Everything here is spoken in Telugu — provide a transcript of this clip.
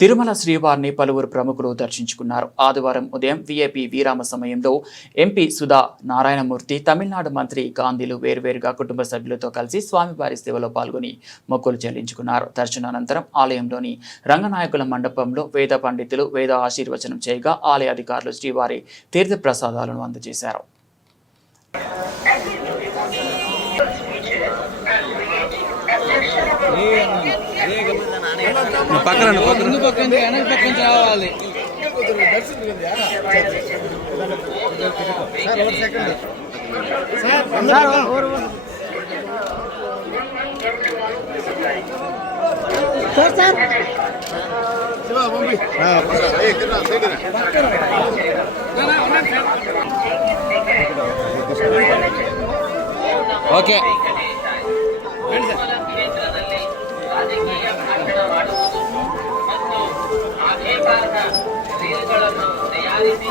తిరుమల శ్రీవారిని పలువురు ప్రముఖులు దర్శించుకున్నారు. ఆదివారం ఉదయం వీఐపీ విరామ సమయంలో ఎంపీ సుధా నారాయణమూర్తి, తమిళనాడు మంత్రి గాంధీలు వేర్వేరుగా కుటుంబ సభ్యులతో కలిసి స్వామివారి సేవలో పాల్గొని మొక్కులు చెల్లించుకున్నారు. దర్శనానంతరం ఆలయంలోని రంగనాయకుల మండపంలో వేద పండితులు వేద ఆశీర్వచనం చేయగా ఆలయ అధికారులు శ్రీవారి తీర్థ ప్రసాదాలను అందజేశారు. రావాలి ఓకే. ತಯಾರಿಸಿ